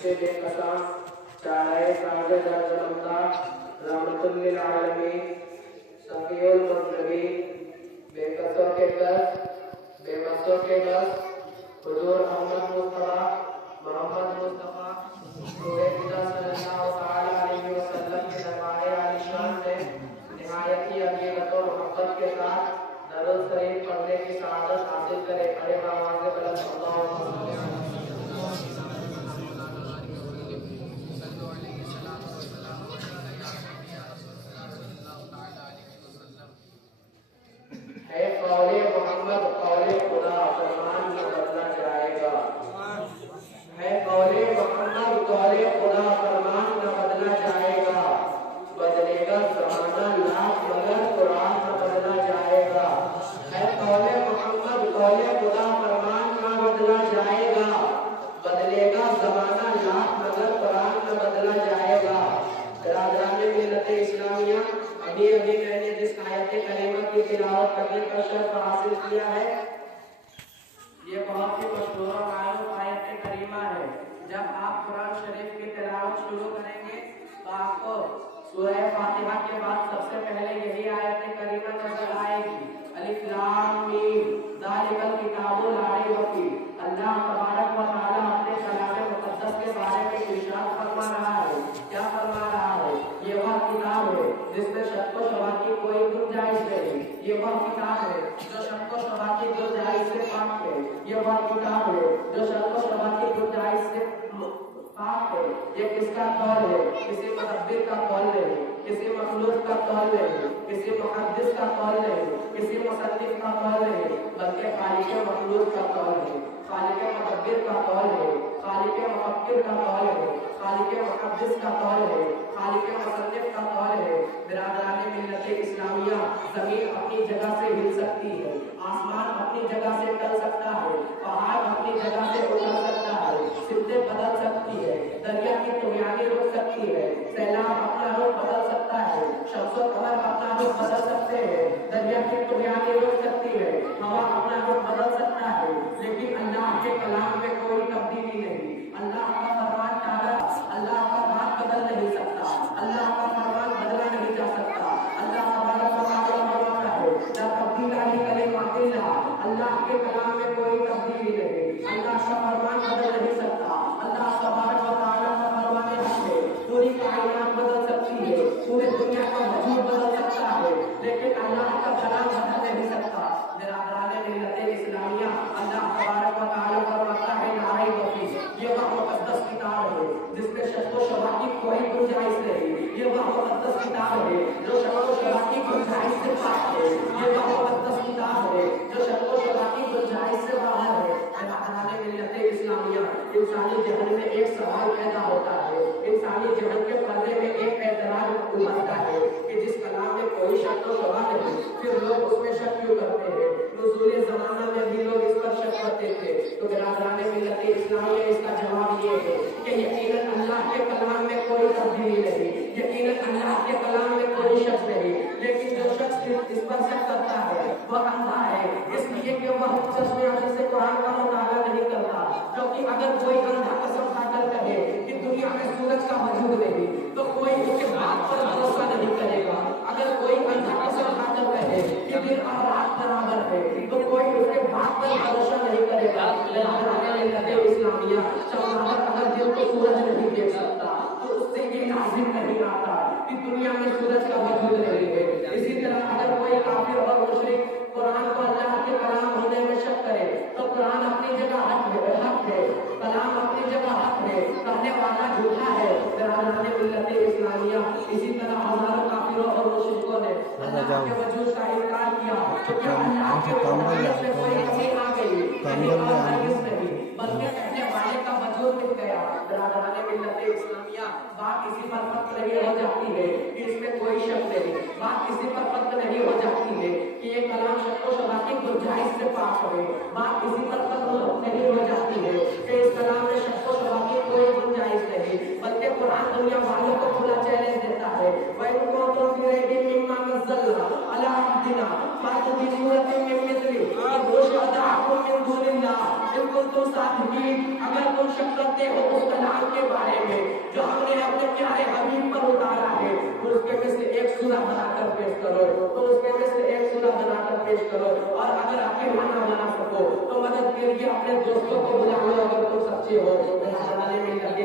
سے بے قسم چارے تاج در ظلمتا رحمت للعالمین سفی المذنبین بے قصوں کے دس بے بسوں کے دس حضور محمد مصطفیٰ پورے خدا صلی اللہ تعالیٰ علیہ وسلم کے دربار عالیشان میں نہایتی عقیدت و محبت کے ساتھ درود شریف پڑھنے کی سعادت حاصل کرے بڑے آواز میں بلند اللہ ہے قول محمد قول خدا فرمان نہ بدلا جائے گا ہے قول محمد قول خدا فرمان نہ بدلا جائے گا بدلے گا زمانہ لاکھ مگر قرآن نہ بدلا جائے گا ہے قول محمد قول خدا فرمان نہ بدلا جائے گا بدلے گا زمانہ لاکھ مگر قرآن نہ بدلا جائے گا برادران ملت اسلامیہ ابھی میں نے جس آیت کریمہ کی تلاوت کرنے کا شرف حاصل کیا ہے یہ بہت ہی مشہور و معروف آیت کریمہ ہے جب آپ قرآن شریف کی تلاوت شروع کریں گے تو آپ کو سورہ فاتحہ کے بعد سب سے پہلے یہی آیت کریمہ نظر آئے گی الف لام میم ذالک الکتاب لا ریب فیہ اللہ تبارک و تعالی اپنے کلام مقدس کے بارے میں ارشاد فرما رہا ہے کیا فرما رہا ہے یہ وہ کتاب ہے جس میں شک و شبہ کی کوئی گنجائش نہیں یہ وہ کتاب ہے جو شک و شبہ کی گنجائش سے پاک ہے یہ وہ کتاب ہے جو شک و شبہ کی گنجائش سے پاک ہے یہ کس کا قول ہے کسی مدبر کا قول نہیں کسی مخلوق کا قول نہیں کسی محدث کا قول نہیں کسی مصنف کا قول نہیں بلکہ خالق مخلوق کا قول ہے خالق مدبر کا قول ہے خالق مفکر کا قول ہے خالق محدث کا قول ہے خالق مصنف کا قول ہے برادران ملت اسلامیہ زمین اپنی جگہ سے ہل سکتی ہے آسمان اپنی جگہ سے ٹل سکتا ہے پہاڑ اپنی جگہ سے اتر سکتا ہے سمتیں بدل سکتی ہے دریا کی طغیانی رک سکتی ہے سیلاب اپنا رخ بدل سکتا ہے شمس و قمر اپنا رخ بدل سکتے ہیں دریا کی طغیانی رک سکتی ہے ہوا اپنا رخ بدل سکتا ہے لیکن اللہ کے کلام میں کوئی تبدیلی نہیں اللہ کا فرمان ٹالا اللہ کا بات بدل نہیں سکتا اللہ کا فرمان بدلا نہیں جا سکتا اللہ تبارک و تعالی فرماتا ہے لا تبدیل لکلمات اللہ اللہ کے کلام میں کوئی تبدیلی نہیں اللہ کا فرمان بدل نہیں سکتا اللہ تبارک و تعالی کا فرمان حق ہے پوری کائنات بدل سکتی ہے پورے دنیا کا وجود بدل سکتا ہے لیکن اللہ کا کلام بدل نہیں سکتا برادران ملت اسلامیہ اللہ تبارک و تعالی فرماتا ہے لا ریب فیہ یہ وہ مقدس کتاب ہے جس میں شک و شبہ کی کوئی گنجائش نہیں یہ وہ مقدس کتاب ہے جو شک و شبہ کی گنجائش سے پاک ہے یہ وہ مقدس کتاب ہے جو شک و شبہ کی گنجائش سے باہر ہے برادران ملت اسلامیہ انسانی ذہن میں ایک سوال پیدا ہوتا ہے انسانی ذہن کے پردے میں ایک اعتراض ابھرتا ہے کہ جس کلام میں کوئی شک و شبہ نہیں پھر لوگ اس میں شک کیوں کرتے ہیں نزول زمانہ میں بھی لوگ اس پر شک کرتے تھے تو برادران ملت اسلامیہ اس کا جواب یہ ہے کہ یقیناً اللہ کے کلام میں کوئی تبدیلی نہیں یقیناً اللہ کے کلام میں کوئی شک نہیں لیکن جو شخص اس پر شک کرتا ہے وہ اندھا ہے اس لیے کہ وہ چشمے آنکھ سے قرآن کا مطالعہ نہیں کرتا کیونکہ اگر کوئی اندھا قسم کھا کر کہے کہ دنیا میں سورج کا وجود نہیں تو کوئی اس کے بات پر بھروسہ نہیں کرے گا اگر کوئی اندھا قسم کھا کر کہے کہ دن اور رات برابر ہے تو کوئی اس کے بات پر بھروسہ نہیں کرے گا برادران ملت اسلامیہ چمگادر اگر دل کو سورج نہیں دیکھ سکتا تو اس سے یہ لازم نہیں آتا کہ دنیا میں سورج کا وجود نہیں ہے اسی طرح اگر کوئی کافر اور مشرک قرآن کو اللہ کے کلام ہونے میں شک کرے تو قرآن اپنی جگہ حق ہے کلام اپنی جگہ حق ہے کہنے والا جھوٹا ہے برادران ملت اسلامیہ اسی طرح ہزاروں کافروں اور مشرکوں نے اللہ کے وجود کا انکار کیا کہ اللہ کے وجود میں کوئی کمی آ گئی بلکہ کہنے والے کا وجود مٹ گیا برادران ملت اسلامیہ بات اسی پر فقط نہیں ہو جاتی ہے کہ اس میں کوئی شک نہیں بات اسی پر فقط نہیں ہو جاتی ہے کہ یہ کلام شک و شبہ کی گنجائش سے پاک ہے بات اسی پر فقط نہیں ہو جاتی ہے کہ اس کلام میں شک و شبہ کی کوئی گنجائش نہیں بلکہ قرآن دنیا والوں کو کھلا چیلنج دیتا ہے وَإِن كُنتُمْ فِي رَيْبٍ مِّمَّا نَزَّلْنَا عَلَىٰ عَبْدِنَا فَأْتُوا بِسُورَةٍ مِّن مِّثْلِهِ وَادْعُوا شُهَدَاءَكُم مِّن دُونِ اللَّهِ إِن كُنتُمْ صَادِقِينَ اگر تم شک کرتے ہو اس کلام کے पेश करो। और अगर अकेला ना बना सको तो मदद के लिए अपने दोस्तों को बुला लो अगर तुम सच्चे हो।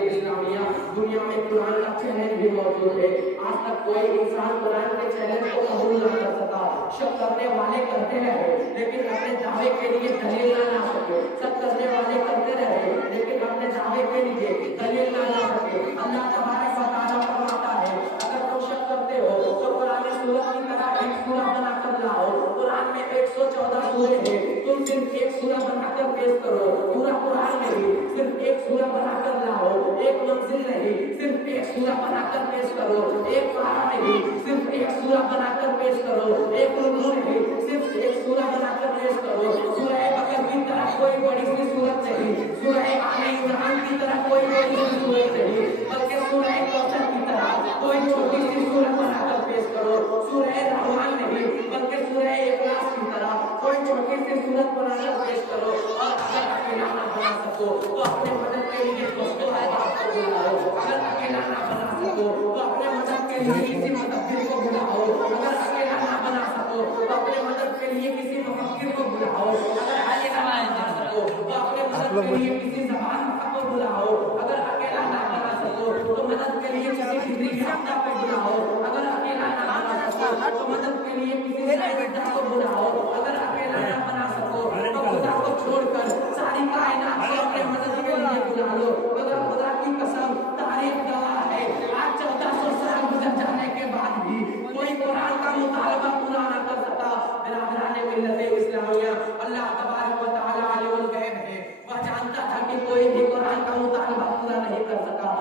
इस्लामिया दुनिया में कुरान का चैलेंज भी मौजूद है। आज तक कोई इंसान कुरान के चैलेंज को कबूल ना कर सका। शक करने वाले करते रहे लेकिन अपने दावे के लिए दलील ना ला सके। शक करने वाले करते रहे लेकिन अपने दावे के लिए दलील ना ला सके। अल्लाह तबारक व तआला फरमाता है अगर तुम शक करते हो तो कुरान सूरत की तरह एक सूरा बनाकर लाओ। कुरान में 114 सूरे हैं, तुम सिर्फ एक सूरा बनाकर पेश करो। पूरा कुरान नहीं, सिर्फ एक सूरा बनाकर लाओ। एक मंजिल नहीं, सिर्फ एक सूरा बनाकर पेश करो। एक पारा नहीं, सिर्फ एक सूरा बनाकर पेश करो। एक रुकू नहीं, सिर्फ एक सूरा बनाकर पेश करो। सूरह बकरा की तरह कोई बड़ी सी सूरत नहीं, सूरह आले इमरान की तरह कोई बड़ी सी सूरत नहीं, बल्कि सूरह कौसर की तरह कोई छोटी सी सूरत बनाकर पेश करो। सूरह रहमान नहीं बल्कि सूरह इखलास की तरह कोई छोटी सी सूरत बनाकर पेश करो। और अगर अकेला ना बना सको तो अपने मदद के लिए दोस्तों को बुलाओ। अगर अकेला ना बना सको तो अपने मदद के लिए किसी मुतब्बिर को बुलाओ। अगर अकेला ना बना सको तो अपने मदद के लिए किसी मुफक्किर को बुलाओ। अगर अकेला ना बना सको तो अपने मदद के लिए किसी ज़बान को बुलाओ। अगर अकेला ना बना सको तो मदद के लिए किसी फिक्री याफ्ता को बुलाओ। अगर अकेला ना बना सको तो मदद के लिए किसी साइंटिस्ट को बुलाओ। अगर अकेला ना बना सको तो खुदा को छोड़कर सारी कायनात को अपने मदद के लिए बुला लो। अगर खुदा की कसम तारीफ गवाह है आज 1400 साल गुजर जाने के बाद भी कोई कुरान का मुतालबा पूरा ना कर सका। बिरादराने मिल्लत इस्लामिया अल्लाह तबारक व तआला आलिमुल गैब है, वह जानता था कि कोई भी कुरान का मुतालबा पूरा नहीं कर सकता।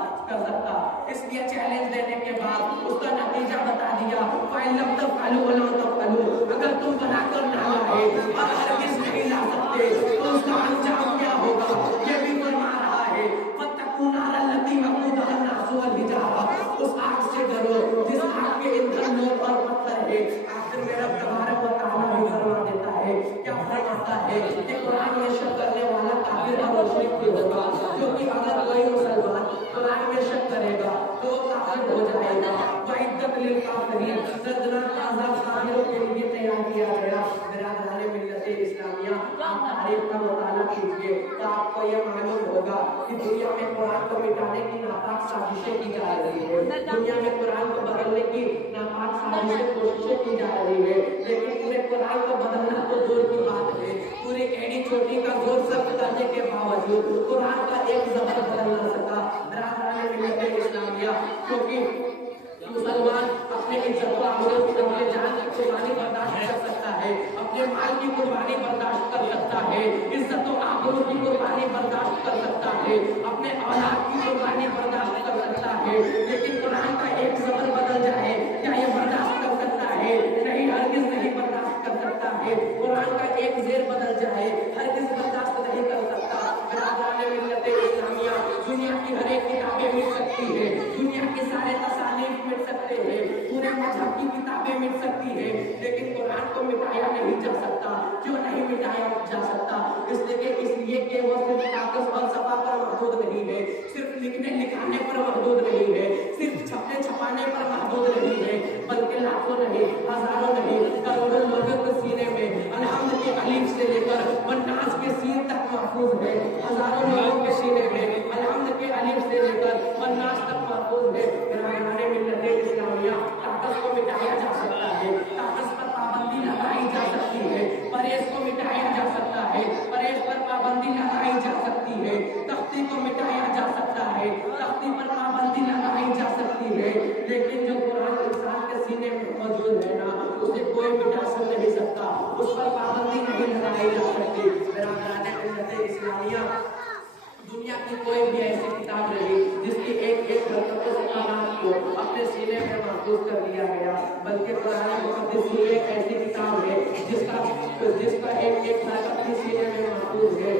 इसलिए चैलेंज देने के बाद उसका नतीजा बता दिया फाइलम तफअलू वला तफअलू, अगर तुम बनाकर ना लाए और हरगिज़ नहीं ला सकते तो उसका अंजाम क्या होगा ये भी फरमा रहा है। फत्तकू नारल लती वक़ूदुहा अन्नास वल हिजारा, उस आग से डरो जिस आग के ईंधन लोग और पत्थर है। आखिर में रब तबारक व तआला भी फरमा देता है, क्या फरमाता है कि कुरान में शक करने वाला काफिर और मुशरिक भी होगा, क्योंकि अगर कोई मुसलमान कुरान में शक करेगा तो काफिर हो जाएगा। वइद्दत लिल काफिरीन, दर्दनाक अज़ाब काफिरों के लिए तैयार किया गया। बिरादराने मिल्लत इस्लामिया आप तारीख का मुताला कीजिए तो आपको ये मालूम होगा कि दुनिया में कुरान को मिटाने की नापाक साजिशें की जा रही है। दुनिया में कुरान को बदलने की नापाक साजिशें कोशिशें की जा रही है, लेकिन पूरे कुरान को बदलना तो दूर की बात है, पूरी एड़ी चोटी का जोर सख्त करने के बावजूद कुरान का एक ज़बर बदल ना सका। बिरादराने मिल्लत इस्लामिया क्योंकि मुसलमान अपने इज्जत व आबरू की अपने जान की कुर्बानी बर्दाश्त कर सकता है, अपने माल की कुर्बानी बर्दाश्त कर सकता है, इज्जत व आबरू की कुर्बानी बर्दाश्त कर सकता है, अपने औलाद की कुर्बानी बर्दाश्त कर सकता है, लेकिन कुरान का एक ज़बर बदल जाए क्या ये बर्दाश्त कर सकता है? नहीं, हरगिज़ नहीं बर्दाश्त कर सकता है। कुरान का एक ज़ेर बदल जाए हरगिज़ बर्दाश्त नहीं कर सकता। बिरादराने मिल्लत इस्लामिया दुनिया की हर एक किताबें मिल सकती है, दुनिया के सारे तसानीफ मिट सकते हैं, पूरे मजहब की किताबें मिट सकती है, लेकिन कुरान को मिटाया नहीं जा सकता। क्यों नहीं मिटाया जा सकता? इसलिए कि वो सिर्फ कागज और सफा पर महदूद नहीं है, सिर्फ लिखने लिखाने पर महदूद नहीं है, सिर्फ छपने छपाने पर महदूद नहीं है, बल्कि लाखों नहीं, हजारों नहीं, करोड़ों लोगों के सीने में अलहम्द के अलीफ से लेकर वन्नास के सीन तक महफूज है। हजारों लोगों के सीने में अलहम्द के अलीफ से लेकर वन्नास तक महफूज है। बिरादराने मिल्लत इस्लामिया कागज को मिटाया जा सकता है, कागज पर पाबंदी लगाई जा सकती है, परहेज को मिटाया जा सकता है, परहेज पर पाबंदी लगाई जा सकती है, तख्ती को मिटाया जा सकता है, तख्ती पर पाबंदी लगाई जा सकती है, लेकिन जो कुरान इंसान के सीने में मौजूद है ना उसे कोई मिटा नहीं सकता, उस पर पाबंदी नहीं लगाई जा सकती। बिरादराने मिल्लत इस्लामिया दुनिया की कोई भी ऐसी किताब नहीं जिसकी एक एक हरकतों से कानात को अपने सीने में महफूज कर लिया गया, बल्कि कुरान मुक़द्दस ही एक ऐसी किताब है जिसका एक एक हरकत भी सीने में महफूज है,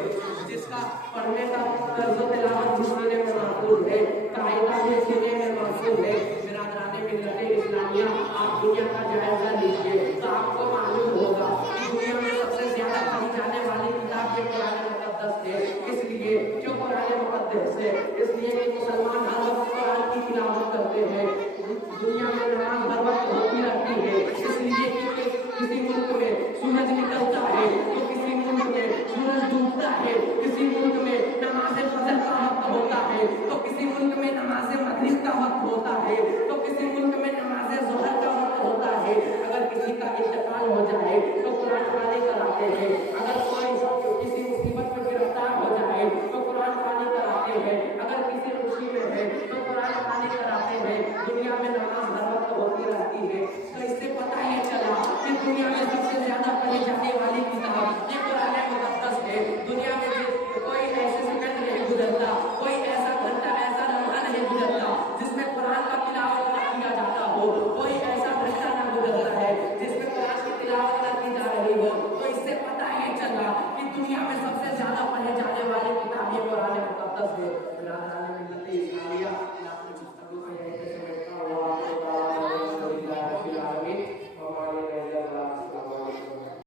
जिसका पढ़ने का तर्ज़ तिलावत भी सीने में महफूज है, कायदा भी सीने में महफूज है। बिरादराने मिल्लत इस्लामिया आप दुनिया का जायजा लीजिए तो आपको मालूम होगा कि दुनिया में सबसे ज्यादा पढ़ी जाने वाली किताब ये कुरान मुक़द्दस है। इसलिए क्यों कुरान मुक़द्दस है? इसलिए कि मुसलमान हर वक्त कुरान की तिलावत करते हैं, दुनिया में नमाज हर वक्त होती रहती है, इसलिए कि किसी मुल्क में सूरज निकल تو کسی ملک میں نماز مغرب کا وقت ہوتا ہے، تو کسی ملک میں نماز ظہر کا وقت ہوتا ہے۔ اگر کسی کا انتقال ہو جائے تو قرآن خوانی کراتے ہیں، اگر کوئی